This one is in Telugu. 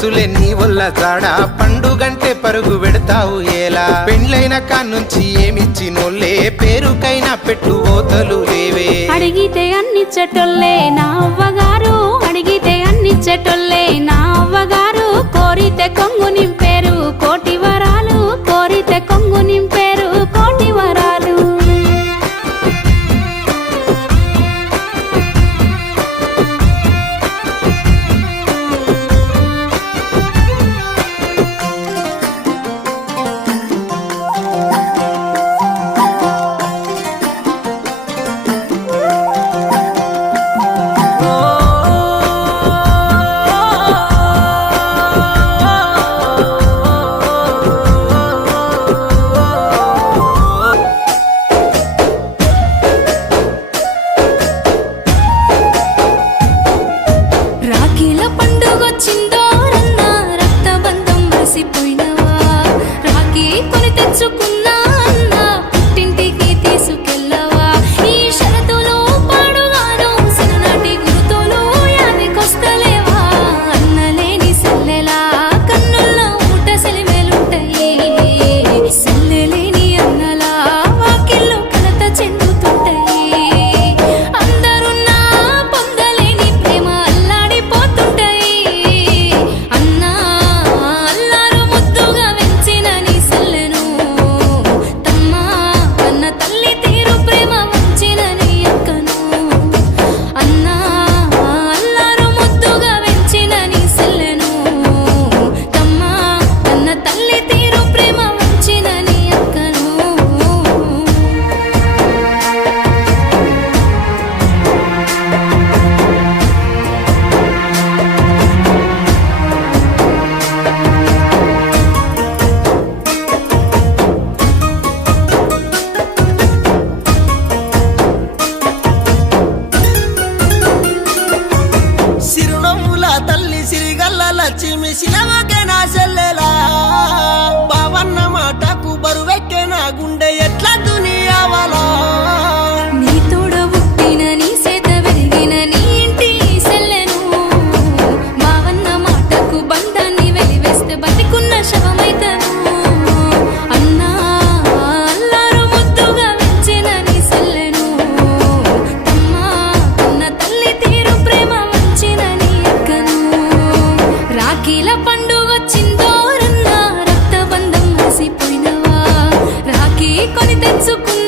మనసులే నీ వల్ల జాడా పండుగంటే పరుగు పెడతావు ఎలా పెండ్లైన కాన్నుంచి ఏమిచ్చినోళ్ళే పేరుకైనా పెట్టుబోతలు లేవే అడిగితే అన్నిచ్చటోళ్ళే నా అవ్వగారు అడిగితే అన్నిచ్చటోళ్ళే నా అవ్వగారు కోరితే కొంగు నింపేరు కోటి వరాలు కోరితే కొంగు నింపేరు కోటి వరాలు రాఖీల పండుగొచ్చిందో రన్న రక్తబంధం మరిసిపోయినవా రాఖీ కొని తెచ్చుకున్నా అన్న పుట్టింటికి తీసుకెళ్ళవా ఈ షరతులు పాడుగాను సిననాటి గురుతులు యాదికొస్తలేవా అన్నలేని సెల్లెలా కన్నుల్ల ఊట సెలిమేలుంటాయి సెల్లెలేని అన్నలా వాకిళ్ళు కలత చెందుతుంటాయి అందరున్నా పొందలేని ప్రేమ అల్లాడిపోతుంటాయి అన్నా అల్లారు ముద్దుగా వెంచిన నీ సెల్లెను తమ్మా అన్న తల్లి తీరు ప్రేమ వంచిన నీ అక్కను అన్నా అల్లారు ముద్దుగా వెంచిన నీ సెల్లెను తమ్మా అన్న తల్లి తీరు ప్రేమ వంచిన నీ అక్కను సిరునవ్వుల తల్లి సిరిగల్ల లక్ష్మి శిలవకే నా చెల్లెలా బావన్న మాటకు బరువెక్కే నా గుండె ఎట్లా దునియావలా నీ తోడ పుట్టిన నీ సేత వెలిగిన నీ ఇంటి సెల్లెను బావన్న మాటకు బంధాన్ని వెలివేస్తే బతికున్న శవమైతను అన్నా అల్లారు ముద్దుగా వెంచిన నీ సెల్లెను తమ్మా అన్న తల్లి తీరు ప్రేమ వంచిన నీ అక్కను రాఖీల పండుగొచ్చిందో రన్న రక్తబంధం మరిసిపోయినవా రాఖీ కొని తెచ్చుకున్న